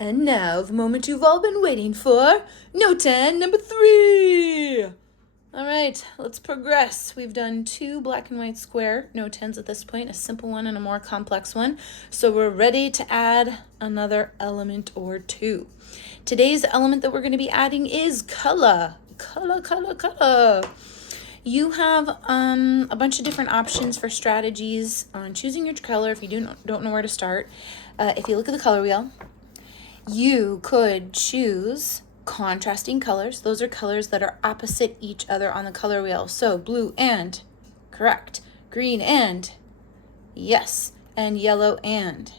And now, the moment you've all been waiting for, Notan number 3! Alright, let's progress. We've done 2 black and white square Notans at this point, a simple one and a more complex one. So we're ready to add another element or 2. Today's element that we're going to be adding is color. Color. You have a bunch of different options for strategies on choosing your color if you don't know where to start. If you look at the color wheel, you could choose contrasting colors. Those are colors that are opposite each other on the color wheel. So blue and, correct, green and, yes, and yellow and.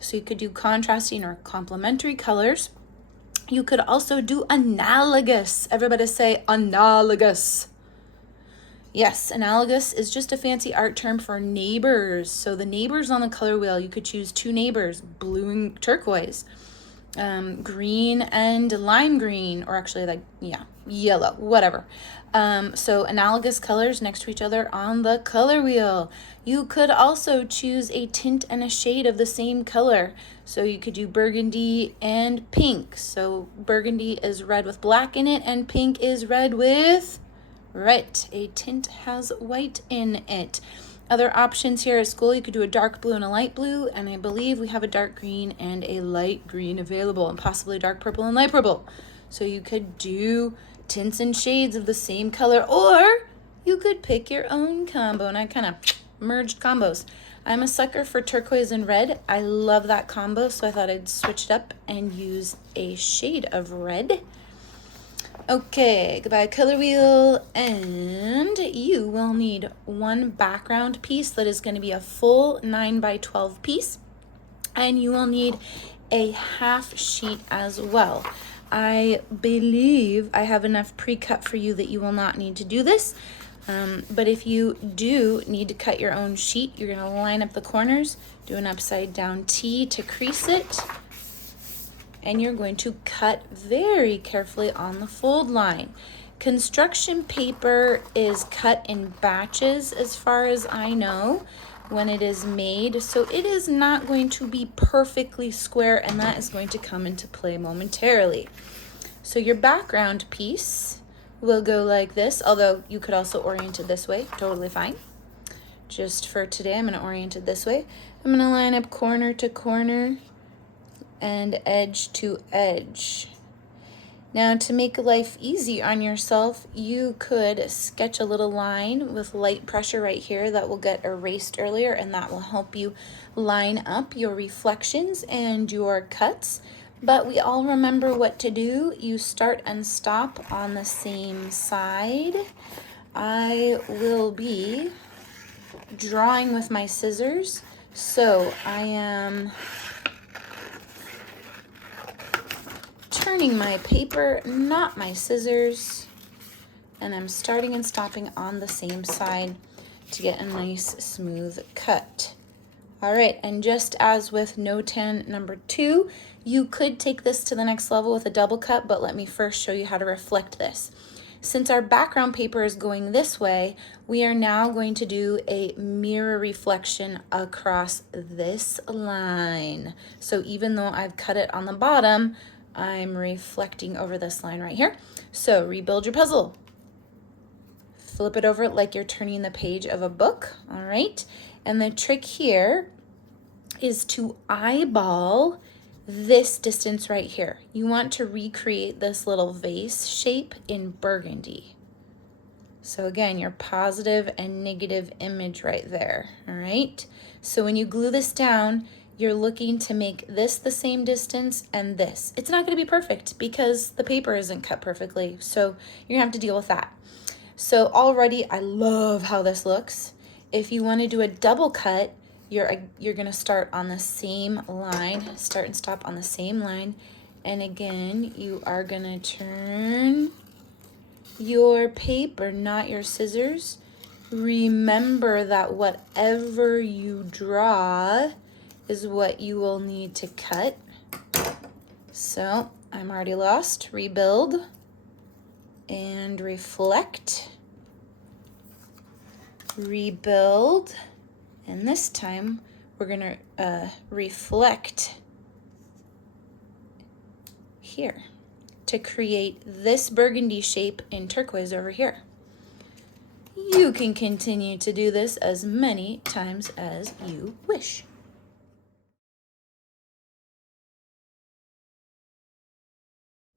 So you could do contrasting or complementary colors. You could also do analogous. Everybody say analogous. Yes, analogous is just a fancy art term for neighbors. So the neighbors on the color wheel, you could choose 2 neighbors, blue and turquoise, green and lime green, or actually yellow, whatever. So analogous colors next to each other on the color wheel. You could also choose a tint and a shade of the same color. So you could do burgundy and pink. So burgundy is red with black in it, and pink is red with right. A tint has white in it. Other options here at school, you could do a dark blue and a light blue, and I believe we have a dark green and a light green available, and possibly dark purple and light purple. So you could do tints and shades of the same color, or you could pick your own combo, and I kind of merged combos. I'm a sucker for turquoise and red. I love that combo, so I thought I'd switch it up and use a shade of red. Okay, goodbye color wheel, and you will need 1 background piece that is going to be a full 9x12 piece, and you will need a half sheet as well. I believe I have enough pre-cut for you that you will not need to do this, but if you do need to cut your own sheet, you're going to line up the corners, do an upside down T to crease it, and you're going to cut very carefully on the fold line. Construction paper is cut in batches as far as I know when it is made, so it is not going to be perfectly square, and that is going to come into play momentarily. So your background piece will go like this, although you could also orient it this way, totally fine. Just for today, I'm going to orient it this way. I'm going to line up corner to corner and edge to edge. Now, to make life easy on yourself, you could sketch a little line with light pressure right here that will get erased earlier, and that will help you line up your reflections and your cuts. But we all remember what to do. You start and stop on the same side. I will be drawing with my scissors, so I am turning my paper, not my scissors, and I'm starting and stopping on the same side to get a nice smooth cut. All right, and just as with Notan number 2, you could take this to the next level with a double cut, but let me first show you how to reflect this. Since our background paper is going this way, we are now going to do a mirror reflection across this line. So even though I've cut it on the bottom, I'm reflecting over this line right here. So rebuild your puzzle. Flip it over like you're turning the page of a book, all right? And the trick here is to eyeball this distance right here. You want to recreate this little vase shape in burgundy. So again, your positive and negative image right there, all right? So when you glue this down, you're looking to make this the same distance and this. It's not going to be perfect because the paper isn't cut perfectly, so you're going to have to deal with that. So already, I love how this looks. If you want to do a double cut, you're going to start on the same line, start and stop on the same line, and again, you are going to turn your paper, not your scissors. Remember that whatever you draw is what you will need to cut. So I'm already lost. Rebuild and reflect. Rebuild, and this time we're gonna reflect here to create this burgundy shape in turquoise over here. You can continue to do this as many times as you wish.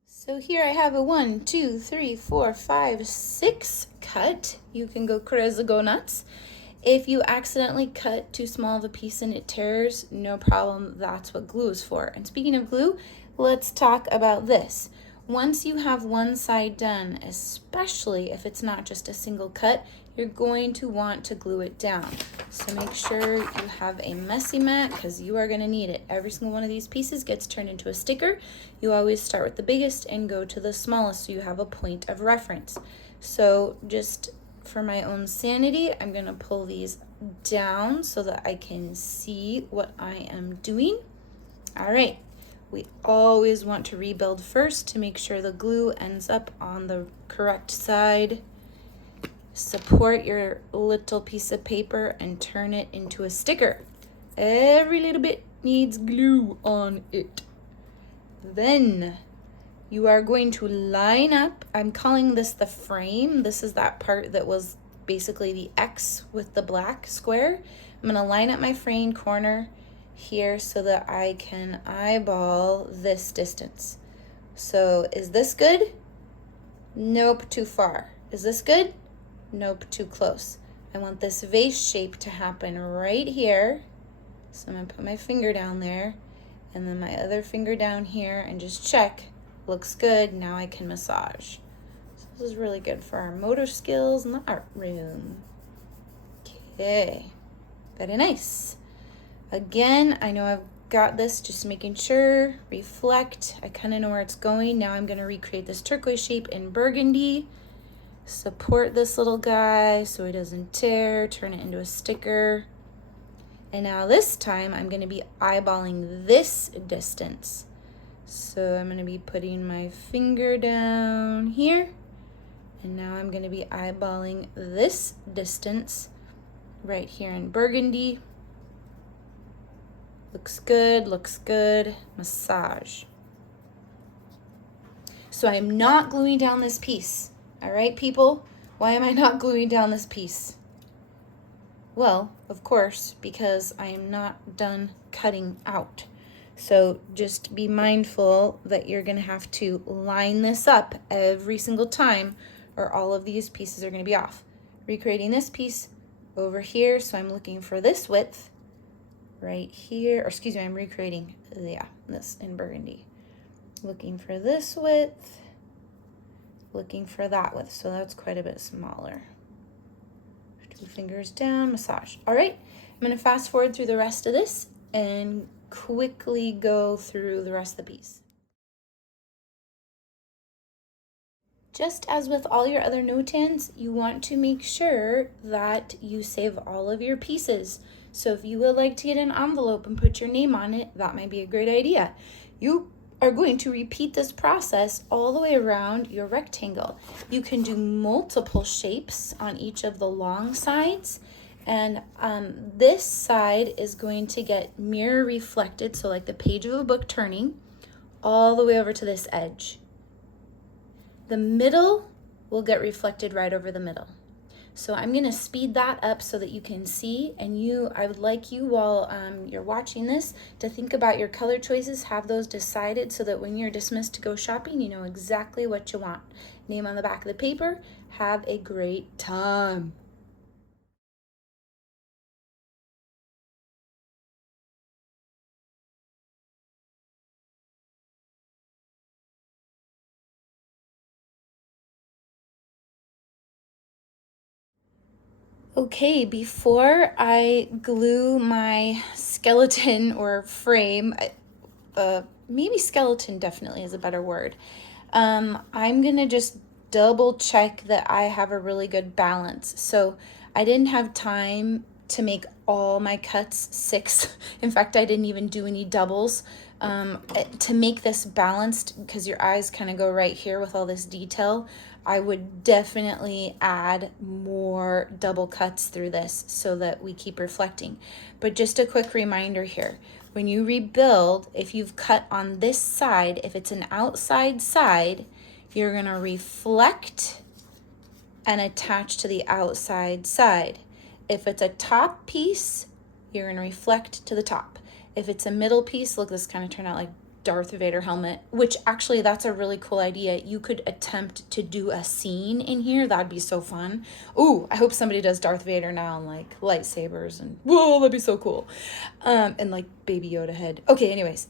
So here I have a 1, 2, 3, 4, 5, 6 cut. You can go crazy, go nuts. If you accidentally cut too small of a piece and it tears, no problem, that's what glue is for. And speaking of glue, let's talk about this. Once you have one side done, especially if it's not just a single cut, you're going to want to glue it down. So make sure you have a messy mat because you are going to need it. Every single one of these pieces gets turned into a sticker. You always start with the biggest and go to the smallest so you have a point of reference. So just for my own sanity, I'm going to pull these down so that I can see what I am doing. All right. We always want to rebuild first to make sure the glue ends up on the correct side. Support your little piece of paper and turn it into a sticker. Every little bit needs glue on it. Then you are going to line up. I'm calling this the frame. This is that part that was basically the X with the black square. I'm going to line up my frame corner here so that I can eyeball this distance. So is this good? Nope, too far. Is this good? Nope, too close. I want this vase shape to happen right here. So I'm gonna put my finger down there and then my other finger down here and just check. Looks good, now I can massage. So this is really good for our motor skills in the art room. Okay, very nice. Again, I know I've got this, just making sure, reflect. I kind of know where it's going. Now I'm going to recreate this turquoise shape in burgundy. Support this little guy so he doesn't tear, turn it into a sticker. And now this time I'm going to be eyeballing this distance. So I'm going to be putting my finger down here. And now I'm going to be eyeballing this distance right here in burgundy. Looks good, looks good. Massage. So I'm not gluing down this piece. All right, people? Why am I not gluing down this piece? Well, of course, because I am not done cutting out. So just be mindful that you're going to have to line this up every single time or all of these pieces are going to be off. Recreating this piece over here, so I'm looking for this width. Right here, or excuse me, I'm recreating, this in burgundy. Looking for this width, looking for that width, so that's quite a bit smaller. 2 fingers down, massage. All right, I'm gonna fast forward through the rest of this and quickly go through the rest of the piece. Just as with all your other Notans, you want to make sure that you save all of your pieces. So if you would like to get an envelope and put your name on it, that might be a great idea. You are going to repeat this process all the way around your rectangle. You can do multiple shapes on each of the long sides. And this side is going to get mirror reflected, so like the page of a book turning, all the way over to this edge. The middle will get reflected right over the middle. So I'm going to speed that up so that you can see, and I would like you while you're watching this to think about your color choices, have those decided so that when you're dismissed to go shopping, you know exactly what you want. Name on the back of the paper. Have a great time. Okay, before I glue my skeleton or frame, maybe skeleton definitely is a better word, I'm gonna just double check that I have a really good balance. So I didn't have time to make all my cuts 6. In fact, I didn't even do any doubles. To make this balanced, because your eyes kind of go right here with all this detail, I would definitely add more double cuts through this so that we keep reflecting. But just a quick reminder here, when you rebuild, if you've cut on this side, if it's an outside side, you're going to reflect and attach to the outside side. If it's a top piece, you're going to reflect to the top. If it's a middle piece, look, this kind of turned out like Darth Vader helmet, which actually that's a really cool idea. You could attempt to do a scene in here. That'd be so fun. Ooh, I hope somebody does Darth Vader now and like lightsabers and whoa, that'd be so cool. And like Baby Yoda head. Okay, anyways.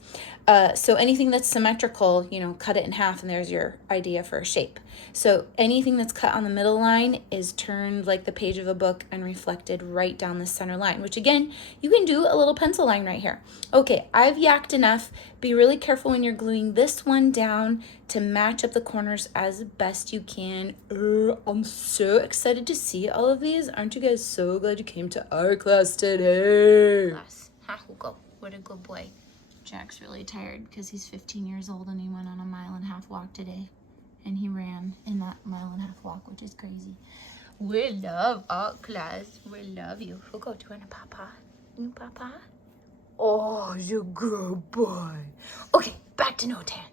So anything that's symmetrical, you know, cut it in half and there's your idea for a shape. So anything that's cut on the middle line is turned like the page of a book and reflected right down the center line, which again, you can do a little pencil line right here. Okay, I've yacked enough. Be really careful when you're gluing this one down to match up the corners as best you can. I'm so excited to see all of these. Aren't you guys so glad you came to our class today? Class. Ha, Hugo. What a good boy. Jack's really tired because he's 15 years old and he went on a 1.5 mile walk today. And he ran in that 1.5 mile walk, which is crazy. We love our class. We love you. Hugo, do you want a papa? Papa? Oh, you good boy. Okay, back to Notan.